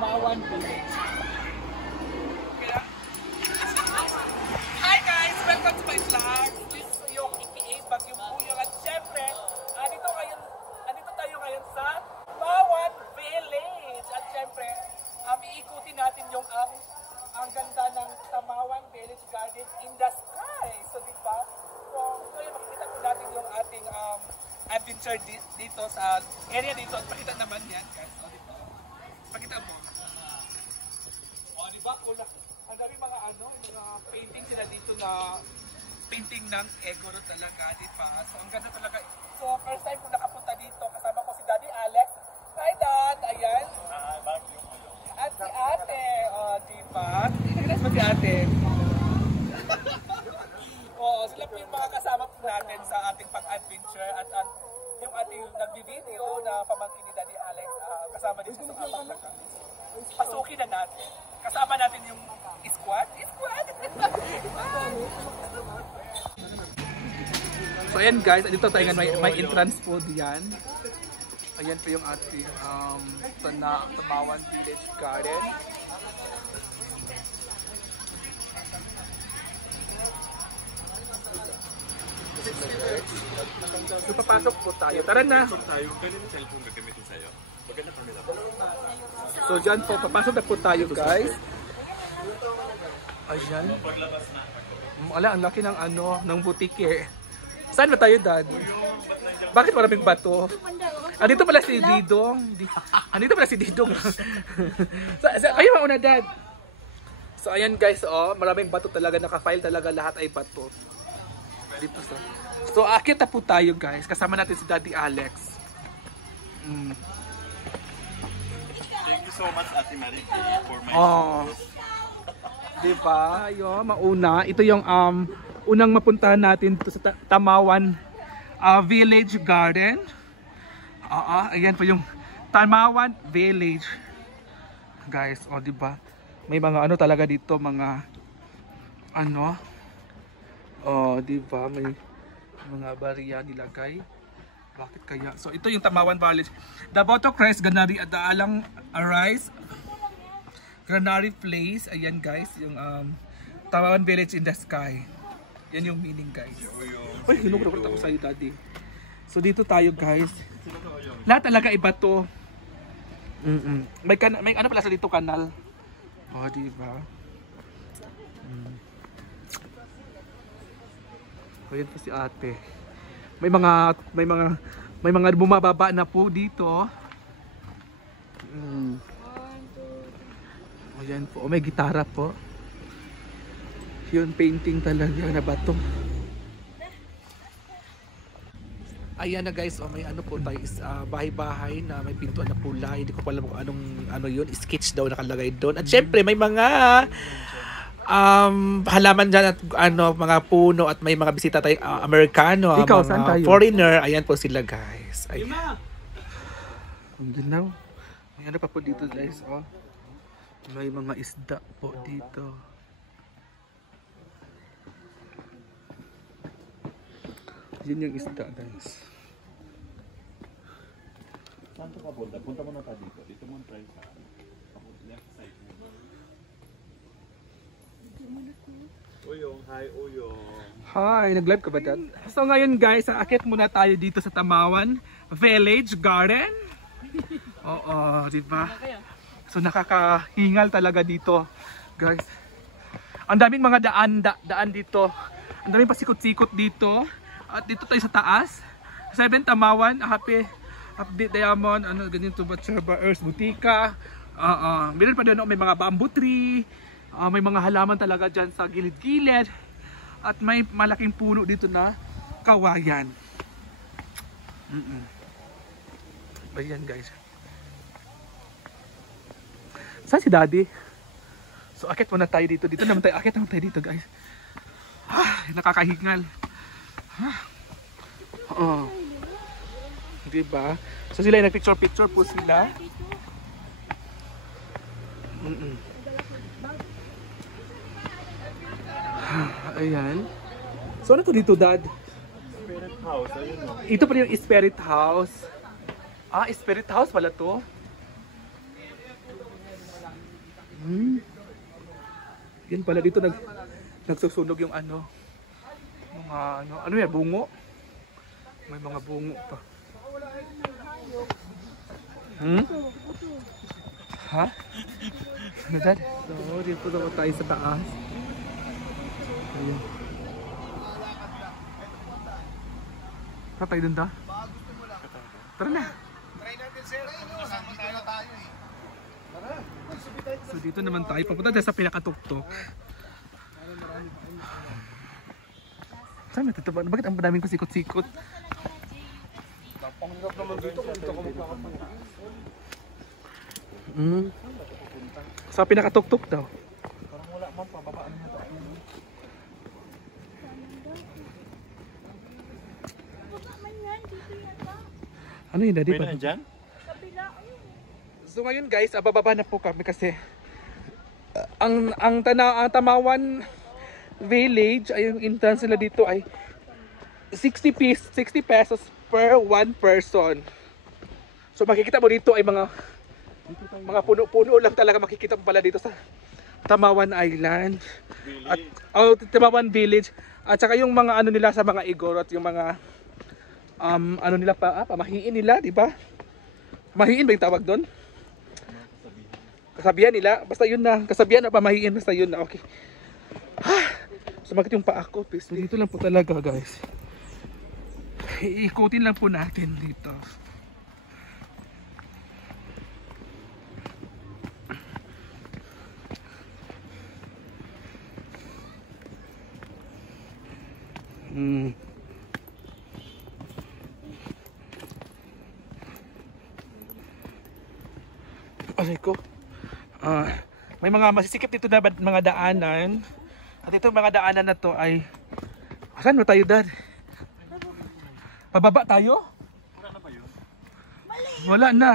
Tamawan Village. Hi guys! Welcome to my vlog. This is yung EPA Bagyong Puyo. At syempre, andito tayo ngayon sa Tamawan Village. At syempre, iikutin natin yung ang ganda ng Tamawan Village Garden in the sky. So, di ba? So, ngayon makikita po natin yung ating adventure dito sa area dito. At pakita naman yan, guys. So, di ba? Pakita mo. O, di ba? Ang dami mga mga painting sila dito na painting ng Egoro talaga, di ba? So, ang ganda talaga. So, first time ko nakapunta dito. Kasama ko si Daddy Alex. Hi, Dad! Ayan. At si ate, di ba? Inas ba si ate? Oo, sila po yung mga kasama po natin sa ating pag-adventure at yung ating nag-video na pamangkin ni Daddy Alex, kasama din siya sa kapag pasukin na natin. Kasama natin yung squad. So ayan guys, dito tayo nga may entrance po diyan. Ayan po yung ating Tamawan Village Garden. So papasok po tayo. Tara na! So dyan po, papasok na po tayo guys. Ayan. Wala, ang laki ng ng butike. Saan ba tayo, Dad? Bakit maraming bato? Andito pala si Didong. Andito pala si Didong. Kayo mauna, Dad. So ayan guys, maraming bato talaga. Naka-file talaga, lahat ay bato. Dito sa. So akit na po tayo guys. Kasama natin si Daddy Alex. Thank you so much, Ate Marie, for my videos. Diba? Ayo, mauna. Ito yung unang mapuntahan natin dito sa Tamawan Village Garden. Ayan po yung Tamawan Village. Guys, diba? May mga talaga dito, mga diba? May mga bariya nilagay. Bakit kaya? So ito yung Tamawan Village. The Boto Crest Ganari at Daalang Arise Granary Place. Ayan guys, yung Tamawan Village in the sky. Yan yung meaning guys. Uy, hinugurot ako sa'yo daddy. So dito tayo guys. Lahat talaga iba to. May pala sa dito kanal. Diba? Ayan po si ate. May mga bumababa na po dito. Ayan po, may gitara po. Yun, painting talaga na bato. Ayan na guys, may po tayo, bahay-bahay na may pintuan na pula. Hindi ko pa alam kung anong yun, sketch daw nakalagay doon. At syempre may mga halaman dyan at mga puno at may mga bisita tayong Amerikano, ikaw, mga foreigner. Ayan po sila guys. Ayan. Ang ginaw. May pa po dito guys. May mga isda po dito. Yan yung isda guys. Saan ka punta? Punta mo na tayo dito. Dito mo try sa left side mo. Uyong, hi Uyong. Hi, nag-live ka ba dad? So ngayon guys, akit muna tayo dito sa Tamawan Village Garden. Diba? So nakakahingal talaga dito, guys. Ang daming mga daan dito. Ang daming pasikot-sikot dito. At dito tayo sa taas. 7 Tamawan, Happy Update Diamond, ganito ba, Cherba Earth Butika. Meron pa doon may mga bamboo tree. May mga halaman talaga dyan sa gilid-gilid. At may malaking puno dito na kawayan. Ayan guys. Saan si Daddy? So akit muna tayo dito. Dito naman tayo. Akit naman tayo dito guys. Nakakahingal. Diba? So sila yung nag-picture po sila. Ayan. So ano to dito, Dad? Spirit house, ayun o. Ito pa yung Spirit House. Spirit House pala to. Yan pala dito nagsusunog yung ano. Mga ano yan, bungo. May mga bungo pa. Ha? Ano dad? So, dito na tayo sa taas. Ayan. Tara tayo dun ta? Tara na. Try natin sir. Kasama tayo eh. So dito naman tayo. Papunta tayo sa pinakatuktok. Saan na ito? Bakit ang daming ko sikot-sikot? Panghirap naman dito kung dito ka magkakapang. Sa pinakatuktok daw. Parang wala man, pababaan mo tayo. Ano yun, daddy? Pwede na dyan? So ngayon guys, bababa na po kami kasi ang Tamawan Village ay yung entrance nila dito ay 60 pesos per one person. So makikita mo dito ay mga puno-puno lang talaga makikita mo pala dito sa Tamawan Island. At Tamawan Village. At saka yung mga ano nila sa mga igorot, yung mga ano nila pamahiin nila, di ba? Mahiin ba yung tawag doon? Kasabihan nila, basta yun na. Kasabihan na pamahiin, basta yun na. Okay. Sumakit yung paa ko, please. Dito lang po talaga, guys. Iikutin lang po natin dito. Aray ko. May mga masisikip dito na mga daanan. At itong mga daanan na to ay saan mo tayo, dad? Pababa tayo? Wala na ba yun? Wala na.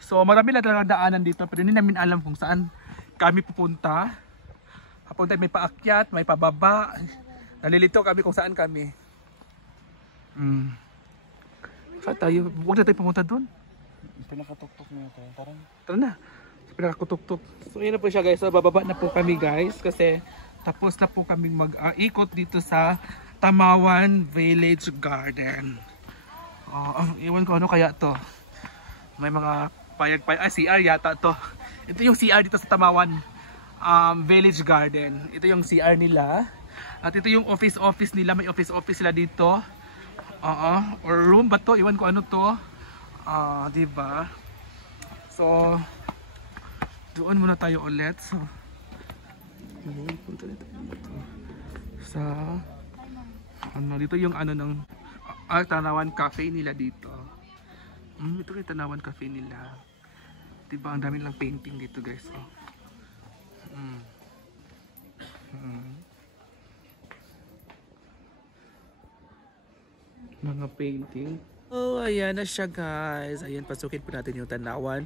So marami na talagang daanan dito pero hindi namin alam kung saan kami pupunta. Papunta may paakyat, may pababa. Nalilito kami kung saan kami. Saan tayo? Huwag na tayo pumunta doon. Pinakatuktok na ito. Parang... Tara na. Pinakakutok-tok. So yun na po siya guys. So bababa na po kami guys. Kasi tapos na po kaming mag-ikot dito sa Tamawan Village Garden. Iwan ko ano kaya to. May mga payag-payag. CR yata to. Ito yung CR dito sa Tamawan Village Garden. Ito yung CR nila. At ito yung office nila. May office sila dito. Or room ba to? Iwan ko ano to. Diba? So, doon muna tayo ulit. So, punta dito. Sa, dito yung ano ng Tanawan Cafe nila dito. Ito yung Tanawan Cafe nila. Diba? Ang dami lang painting dito guys. Mga painting. Oh, ayan na siya guys. Ayan, pasukin po natin yung Tanawan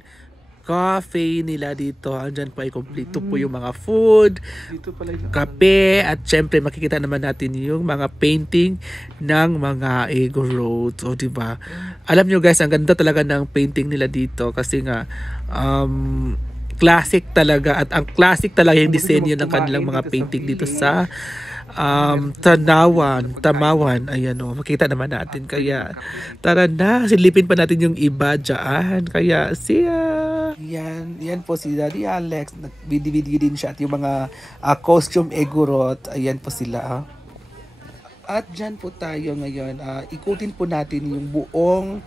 Cafe nila dito. Andyan po ay kompleto po yung mga food, dito pala yung kape, at syempre makikita naman natin yung mga painting ng mga igorots. O diba? Alam nyo guys, ang ganda talaga ng painting nila dito kasi nga classic talaga, at ang classic talaga yung disenyo ng kanilang mga painting dito sa Tamawan. Ayan o, makita naman natin. Kaya tara na, silipin pa natin yung iba dyan. Kaya siya. Yan po si Daddy Alex. Nag-video din siya. At yung mga costume igorot. Ayan po sila. At dyan po tayo ngayon. Ikutin po natin yung buong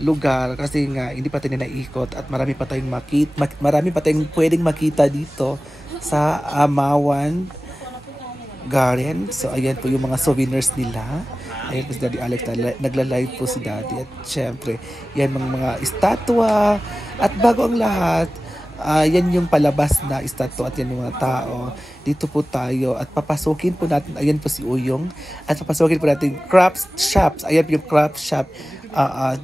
lugar kasi nga hindi pa tayo naikot at marami pa tayong pwedeng makita dito sa Tamawan Garden. So ayan po yung mga souvenirs nila. Ayan po si Daddy Alex, nagla-live po si Daddy. At syempre, yan mga estatwa. At bago ang lahat, yan yung palabas na estatwa at yan yung mga tao. Dito po tayo at papasukin po natin. Ayan po si Uyong. At papasukin po natin craft shops. Ayan po yung craft shop.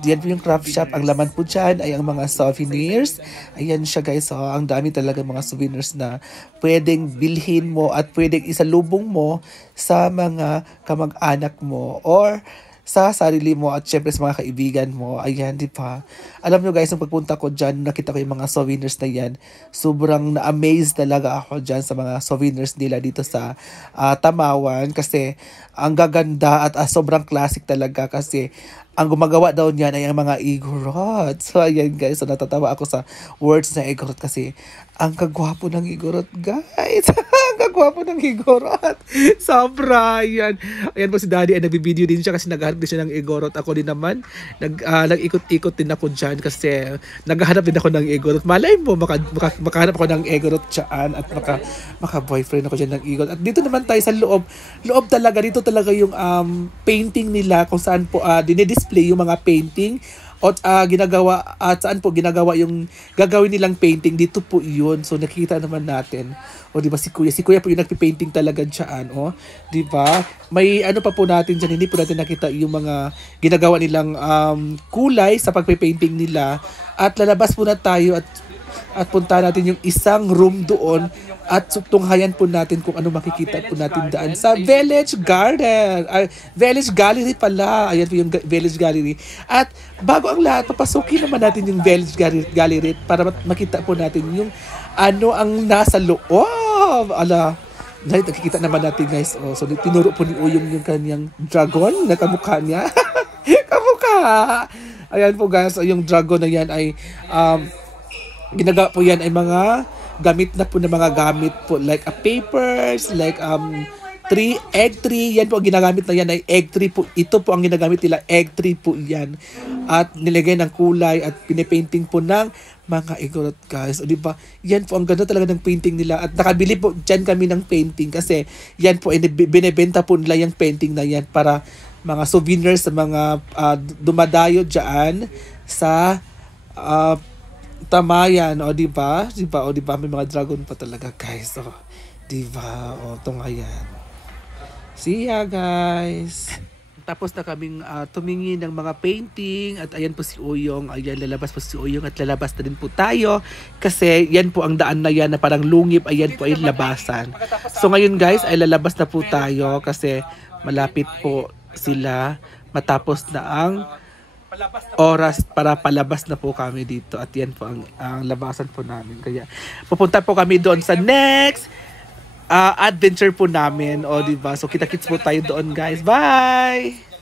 Yan po yung craft shop. Ang laman po dyan ay ang mga souvenirs. Ayan siya guys. So, ang dami talaga mga souvenirs na pwedeng bilhin mo at pwedeng isalubong mo sa mga kamag-anak mo or sa sarili mo at syempre sa mga kaibigan mo. Ayan, di ba? Alam nyo guys, nung pagpunta ko dyan, nakita ko yung mga souvenirs na yan. Sobrang na-amaze talaga ako dyan sa mga souvenirs nila dito sa Tamawan kasi ang gaganda at sobrang classic talaga kasi ang gumagawa daw niyan ay ang mga Igorot. So, ayan guys. So, natatawa ako sa words na Igorot kasi ang kagwapo ng Igorot, guys. Ang kagwapo ng Igorot. Sobra. Ayan. Ayan po si Daddy ay nagbibideo din siya kasi naghahanap din siya ng Igorot. Ako din naman, nag-ikot-ikot din ako dyan kasi naghahanap din ako ng Igorot. Malay mo, makahanap ako ng Igorot dyan at maka-boyfriend ako dyan ng Igorot. At dito naman tayo sa loob. Loob talaga. Dito talaga yung painting nila kung saan po dinidisplay yung mga painting at ginagawa at saan po ginagawa yung gagawin nilang painting dito po yun. So nakikita naman natin. O di ba si Kuya po yung nagpi-painting talaga diyan, oh. Di ba? May ano pa po natin diyan, hindi po natin nakita yung mga ginagawa nilang kulay sa pagpe-painting nila. At lalabas po na tayo at punta natin yung isang room doon at tunghayan po natin kung ano makikita po natin daan sa Village Garden. Village Gallery pala. Ayan po yung Village Gallery. At bago ang lahat, papasukin naman natin yung Village Gallery para makita po natin yung ano ang nasa loob. Ala, nakikita naman natin guys. Oh, so tinuro po ni Uyong yung kanyang dragon na kamukha niya. Kamukha! Ayan po guys, yung dragon na yan ay ginagawa po yan ay mga gamit na po ng mga gamit po like papers, like egg tree. Yan po ang ginagamit na yan ay egg tree po. Ito po ang ginagamit nila, egg tree po yan. At nilagay ng kulay at pinipainting po ng mga Igorot guys. O diba? Yan po ang ganda talaga ng painting nila. At nakabili po dyan kami ng painting kasi yan po binibenta po nila yung painting na yan para mga souvenirs sa mga dumadayo dyan sa Tamayan, o di ba? Di ba? O di ba may mga dragon pa talaga, guys. O, di ba? O ayan. See ya, guys. Tapos na kaming tumingin ng mga painting at ayan po si Uyong. Ayan, lalabas po si Uyong at lalabas na din po tayo kasi yan po ang daan na yan na parang lungip. Ayan po ay labasan. So ngayon guys ay lalabas na po tayo kasi malapit po sila matapos na ang oras para palabas na po kami dito at yan po ang labasan po namin. Kaya pupunta po kami doon sa next adventure po namin. O diba? So kita-kits po tayo doon guys. Bye!